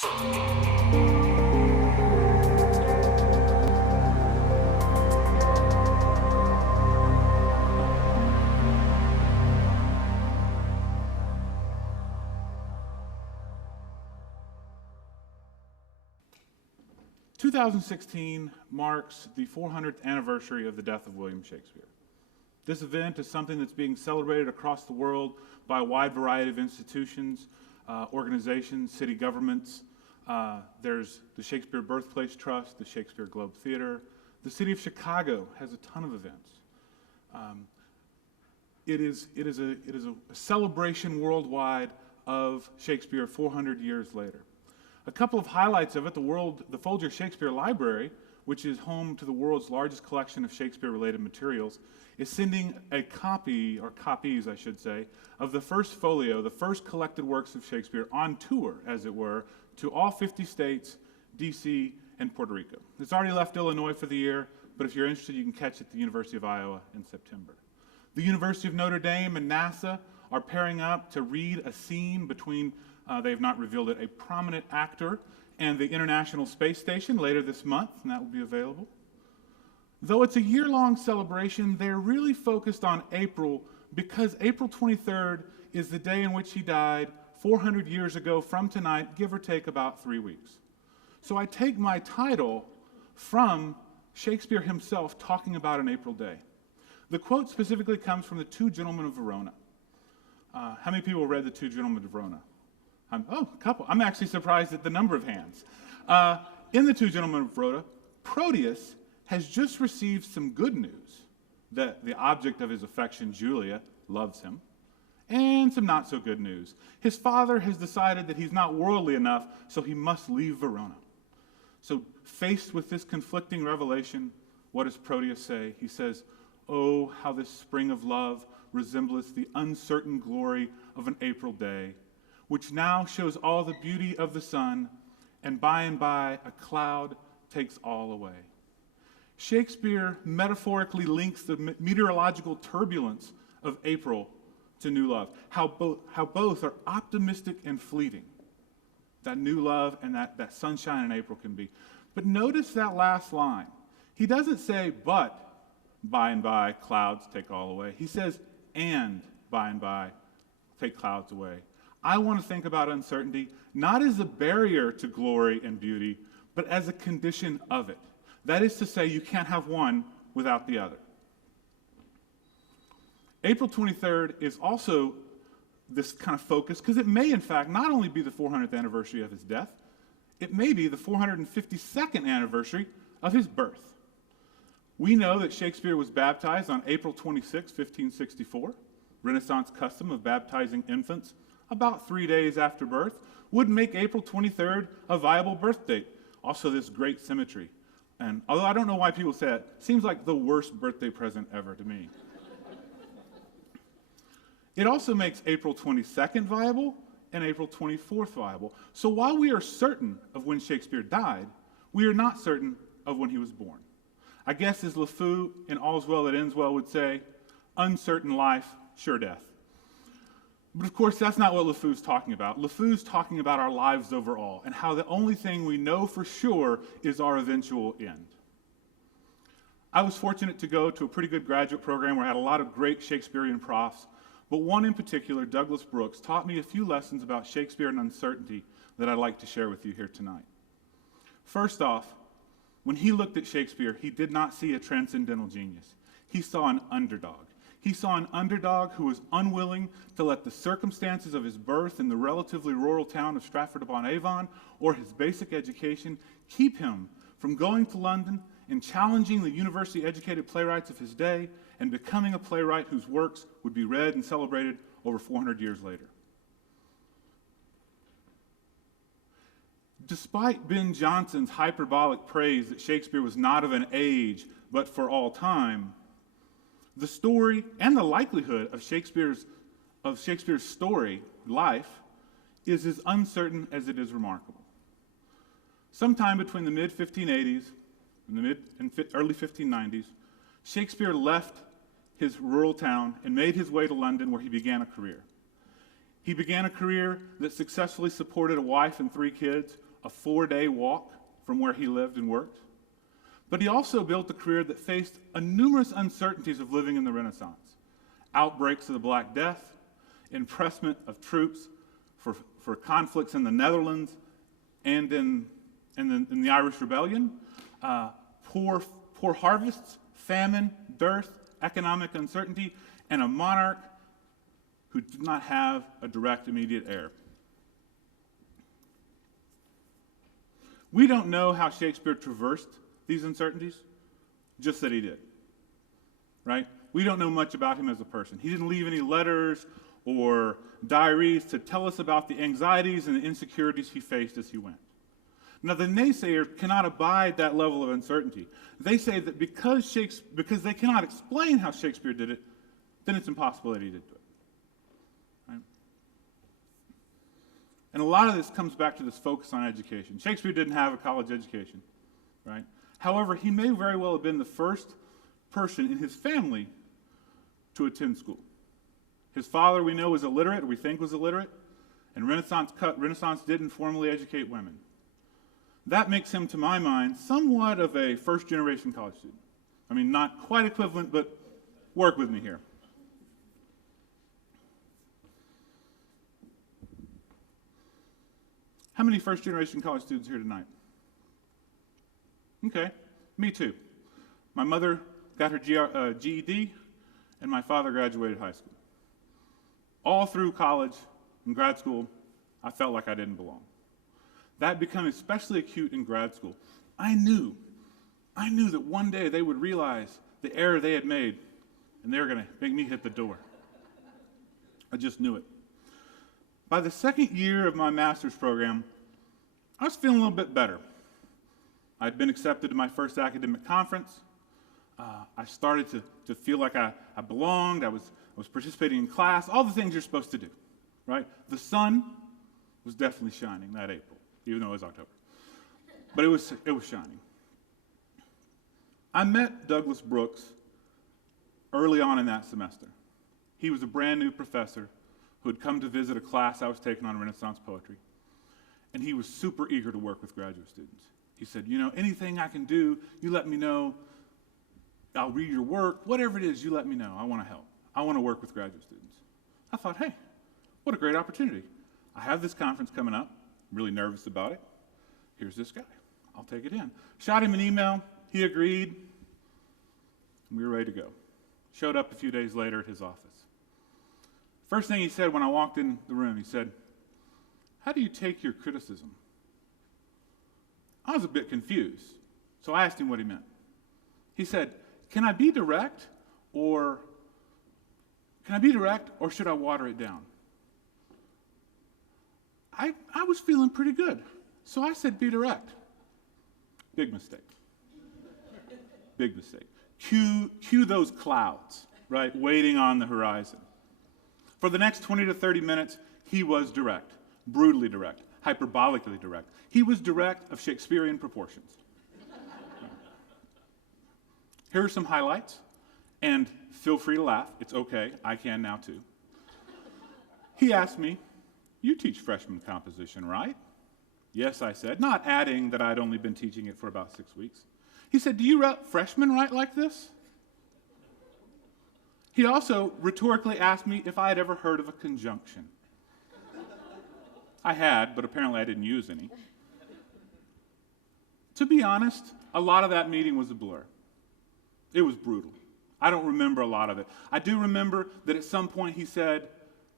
2016 marks the 400th anniversary of the death of William Shakespeare. This event is something that's being celebrated across the world by a wide variety of institutions, organizations, city governments. There's the Shakespeare Birthplace Trust, the Shakespeare Globe Theater. The city of Chicago has a ton of events. It is a celebration worldwide of Shakespeare 400 years later. A couple of highlights of it: the Folger Shakespeare Library, which is home to the world's largest collection of Shakespeare-related materials, is sending a copy, or copies I should say, of the first folio, the first collected works of Shakespeare, on tour, as it were, to all 50 states, DC, and Puerto Rico. It's already left Illinois for the year, but if you're interested, you can catch it at the University of Iowa in September. The University of Notre Dame and NASA are pairing up to read a scene between, they have not revealed it, a prominent actor and the International Space Station later this month, and that will be available. Though it's a year-long celebration, they're really focused on April because April 23rd is the day in which he died 400 years ago from tonight, give or take about 3 weeks. So I take my title from Shakespeare himself talking about an April day. The quote specifically comes from The Two Gentlemen of Verona. How many people read The Two Gentlemen of Verona? A couple. I'm actually surprised at the number of hands. In The Two Gentlemen of Verona, Proteus has just received some good news that the object of his affection, Julia, loves him, and some not so good news. His father has decided that he's not worldly enough, so he must leave Verona. So faced with this conflicting revelation, what does Proteus say? He says, "Oh, how this spring of love resembleth the uncertain glory of an April day, which now shows all the beauty of the sun, and by a cloud takes all away." Shakespeare metaphorically links the meteorological turbulence of April to new love, how both are optimistic and fleeting. That new love and that sunshine in April can be. But notice that last line. He doesn't say, but by clouds take all away. He says, and by take clouds away. I want to think about uncertainty not as a barrier to glory and beauty, but as a condition of it. That is to say, you can't have one without the other. April 23rd is also this kind of focus, because it may, in fact, not only be the 400th anniversary of his death, it may be the 452nd anniversary of his birth. We know that Shakespeare was baptized on April 26, 1564. Renaissance custom of baptizing infants about 3 days after birth would make April 23rd a viable birth date. Also, this great symmetry. And although I don't know why people say it, seems like the worst birthday present ever to me. It also makes April 22nd viable and April 24th viable. So while we are certain of when Shakespeare died, we are not certain of when he was born. I guess as LeFou in All's Well That Ends Well would say, uncertain life, sure death. But of course, that's not what LeFou's talking about. LeFou's talking about our lives overall and how the only thing we know for sure is our eventual end. I was fortunate to go to a pretty good graduate program where I had a lot of great Shakespearean profs, but one in particular, Douglas Brooks, taught me a few lessons about Shakespeare and uncertainty that I'd like to share with you here tonight. First off, when he looked at Shakespeare, he did not see a transcendental genius. He saw an underdog. He saw an underdog who was unwilling to let the circumstances of his birth in the relatively rural town of Stratford-upon-Avon or his basic education keep him from going to London and challenging the university-educated playwrights of his day and becoming a playwright whose works would be read and celebrated over 400 years later. Despite Ben Jonson's hyperbolic praise that Shakespeare was not of an age, but for all time, the story and the likelihood of Shakespeare's story, life, is as uncertain as it is remarkable. Sometime between the mid-1580s and the early 1590s, Shakespeare left his rural town and made his way to London, where he began a career. He began a career that successfully supported a wife and 3 kids a 4-day walk from where he lived and worked. But he also built a career that faced numerous uncertainties of living in the Renaissance. Outbreaks of the Black Death, impressment of troops for conflicts in the Netherlands and in the Irish Rebellion, poor harvests, famine, dearth, economic uncertainty, and a monarch who did not have a direct immediate heir. We don't know how Shakespeare traversed these uncertainties, just that he did, right? We don't know much about him as a person. He didn't leave any letters or diaries to tell us about the anxieties and the insecurities he faced as he went. Now, the naysayers cannot abide that level of uncertainty. They say that because they cannot explain how Shakespeare did it, then it's impossible that he did do it. Right? And a lot of this comes back to this focus on education. Shakespeare didn't have a college education, right? However, he may very well have been the first person in his family to attend school. His father, we know, was illiterate, or we think was illiterate, and Renaissance didn't formally educate women. That makes him, to my mind, somewhat of a first-generation college student. I mean, not quite equivalent, but work with me here. How many first-generation college students here tonight? Okay, me too. My mother got her GED, and my father graduated high school. All through college and grad school, I felt like I didn't belong. That became especially acute in grad school. I knew that one day they would realize the error they had made, and they were going to make me hit the door. I just knew it. By the second year of my master's program, I was feeling a little bit better. I'd been accepted to my first academic conference. I started to feel like I belonged. I was participating in class, all the things you're supposed to do, right? The sun was definitely shining that April, even though it was October. But it was shining. I met Douglas Brooks early on in that semester. He was a brand new professor who had come to visit a class I was taking on Renaissance poetry. And he was super eager to work with graduate students. He said, anything I can do, you let me know. I'll read your work. Whatever it is, you let me know. I want to help. I want to work with graduate students. I thought, hey, what a great opportunity. I have this conference coming up. I'm really nervous about it. Here's this guy. I'll take it in. Shot him an email. He agreed. And we were ready to go. Showed up a few days later at his office. First thing he said when I walked in the room, he said, "How do you take your criticism?" I was a bit confused, so I asked him what he meant. He said, "Can I be direct, or should I water it down?" I was feeling pretty good, so I said, "Be direct." Big mistake. Big mistake. Cue those clouds, right, waiting on the horizon. For the next 20 to 30 minutes, he was direct, brutally direct, hyperbolically direct. He was direct of Shakespearean proportions. Here are some highlights, and feel free to laugh. It's okay. I can now, too. He asked me, "You teach freshman composition, right?" "Yes," I said, not adding that I'd only been teaching it for about 6 weeks. He said, "Do you freshmen write like this?" He also rhetorically asked me if I had ever heard of a conjunction. I had, but apparently I didn't use any. To be honest, a lot of that meeting was a blur. It was brutal. I don't remember a lot of it. I do remember that at some point he said,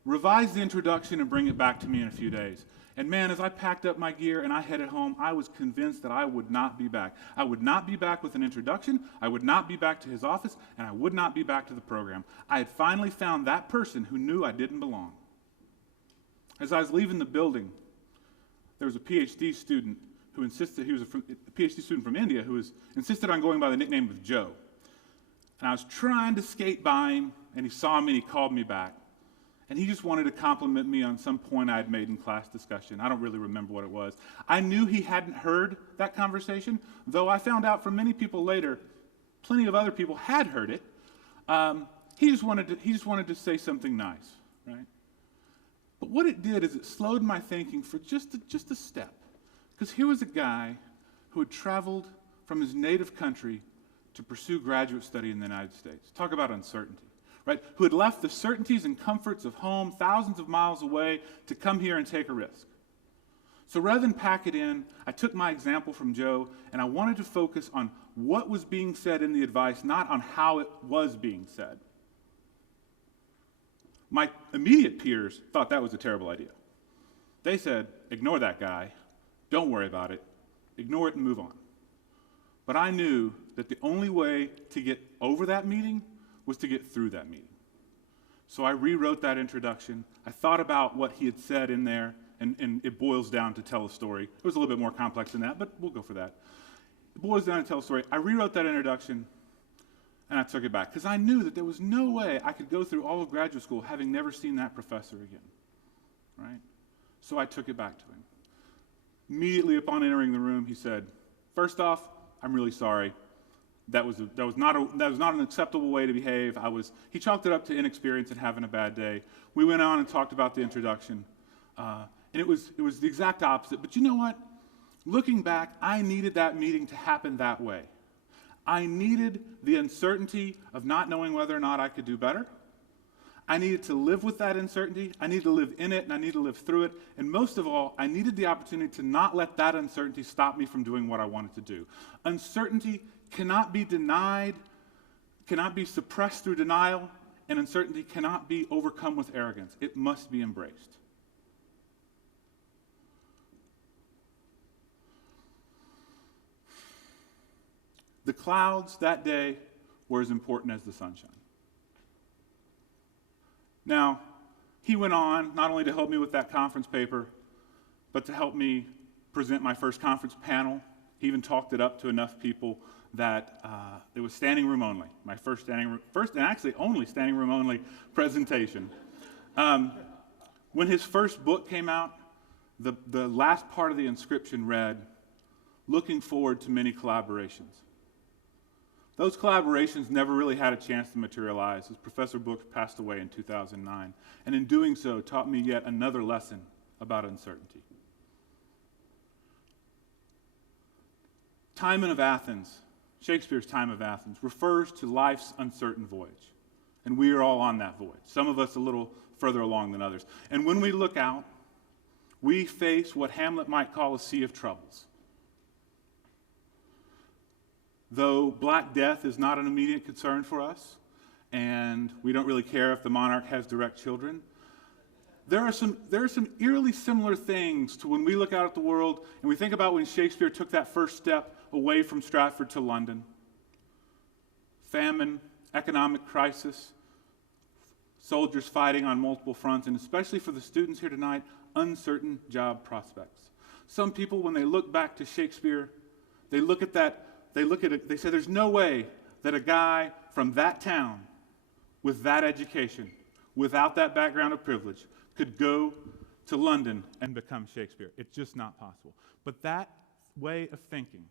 "Revise the introduction and bring it back to me in a few days." And man, as I packed up my gear and I headed home, I was convinced that I would not be back. I would not be back with an introduction, I would not be back to his office, and I would not be back to the program. I had finally found that person who knew I didn't belong. As I was leaving the building, there was a PhD student who insisted, he was a PhD student from India who insisted on going by the nickname of Joe. And I was trying to skate by him, and he saw me and he called me back. And he just wanted to compliment me on some point I had made in class discussion. I don't really remember what it was. I knew he hadn't heard that conversation, though I found out from many people later, plenty of other people had heard it. He just wanted to say something nice, right? But what it did is it slowed my thinking for just a step. Because here was a guy who had traveled from his native country to pursue graduate study in the United States. Talk about uncertainty, right? Who had left the certainties and comforts of home thousands of miles away to come here and take a risk. So rather than pack it in, I took my example from Joe, and I wanted to focus on what was being said in the advice, not on how it was being said. My immediate peers thought that was a terrible idea. They said, ignore that guy, don't worry about it, ignore it and move on. But I knew that the only way to get over that meeting was to get through that meeting. So I rewrote that introduction. I thought about what he had said in there, and it boils down to tell a story. It was a little bit more complex than that, but we'll go for that. It boils down to tell a story. I rewrote that introduction, and I took it back, because I knew that there was no way I could go through all of graduate school having never seen that professor again, right? So I took it back to him. Immediately upon entering the room, he said, first off, I'm really sorry. That was not an acceptable way to behave. He chalked it up to inexperience and having a bad day. We went on and talked about the introduction, and it was the exact opposite. But you know what? Looking back, I needed that meeting to happen that way. I needed the uncertainty of not knowing whether or not I could do better. I needed to live with that uncertainty. I needed to live in it, and I needed to live through it. And most of all, I needed the opportunity to not let that uncertainty stop me from doing what I wanted to do. Uncertainty cannot be denied, cannot be suppressed through denial, and uncertainty cannot be overcome with arrogance. It must be embraced. The clouds that day were as important as the sunshine. Now, he went on not only to help me with that conference paper, but to help me present my first conference panel. He even talked it up to enough people that it was standing room only. My first and actually only standing room only presentation. When his first book came out, the last part of the inscription read, "Looking forward to many collaborations." Those collaborations never really had a chance to materialize, as Professor Brooks passed away in 2009, and in doing so taught me yet another lesson about uncertainty. Timon of Athens, Shakespeare's Time of Athens, refers to life's uncertain voyage, and we are all on that voyage, some of us a little further along than others. And when we look out, we face what Hamlet might call a sea of troubles. Though Black Death is not an immediate concern for us, and we don't really care if the monarch has direct children, there are some eerily similar things to when we look out at the world and we think about when Shakespeare took that first step away from Stratford to London. Famine, economic crisis, soldiers fighting on multiple fronts, and especially for the students here tonight, uncertain job prospects. Some people, when they look back to Shakespeare, they look at it, they say there's no way that a guy from that town with that education, without that background of privilege, could go to London and become Shakespeare. It's just not possible. But that way of thinking,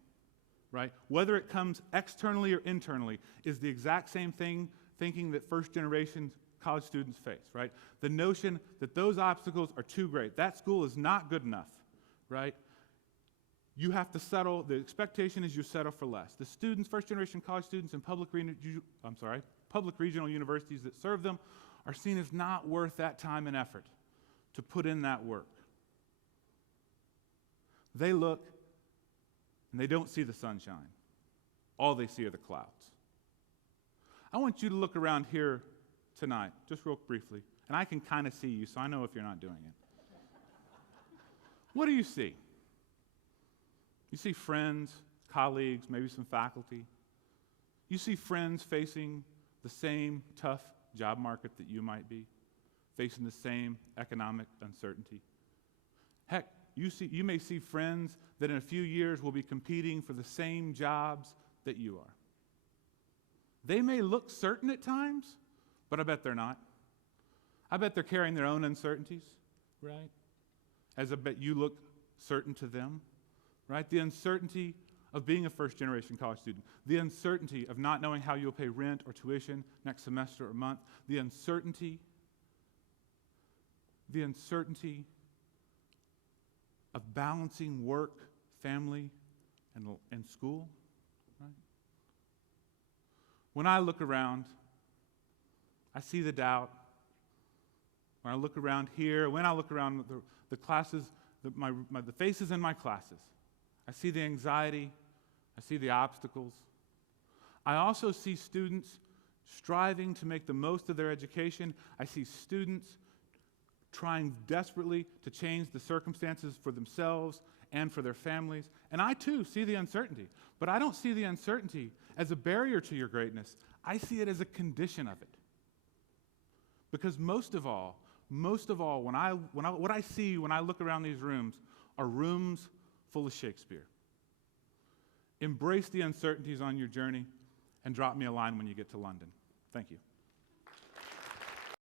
right, whether it comes externally or internally, is the exact same thinking that first-generation college students face, right? The notion that those obstacles are too great. That school is not good enough, right? You have to settle, the expectation is you settle for less. The students, first-generation college students in public regional universities that serve them are seen as not worth that time and effort to put in that work. They look and they don't see the sunshine. All they see are the clouds. I want you to look around here tonight, just real briefly, and I can kind of see you, so I know if you're not doing it. What do you see? You see friends, colleagues, maybe some faculty. You see friends facing the same tough job market that you might be, facing the same economic uncertainty. Heck, you may see friends that in a few years will be competing for the same jobs that you are. They may look certain at times, but I bet they're not. I bet they're carrying their own uncertainties, right? As I bet you look certain to them, right? The uncertainty of being a first-generation college student, the uncertainty of not knowing how you'll pay rent or tuition next semester or month, the uncertainty of balancing work family, and school, right? When I look around, I see the doubt. When I look around here, when I look around the classes, the faces in my classes, I see the anxiety, I see the obstacles. I also see students striving to make the most of their education. I see students trying desperately to change the circumstances for themselves and for their families. And I too see the uncertainty, but I don't see the uncertainty as a barrier to your greatness. I see it as a condition of it. Because most of all, what I see when I look around these rooms are rooms full of Shakespeare. Embrace the uncertainties on your journey and drop me a line when you get to London. Thank you.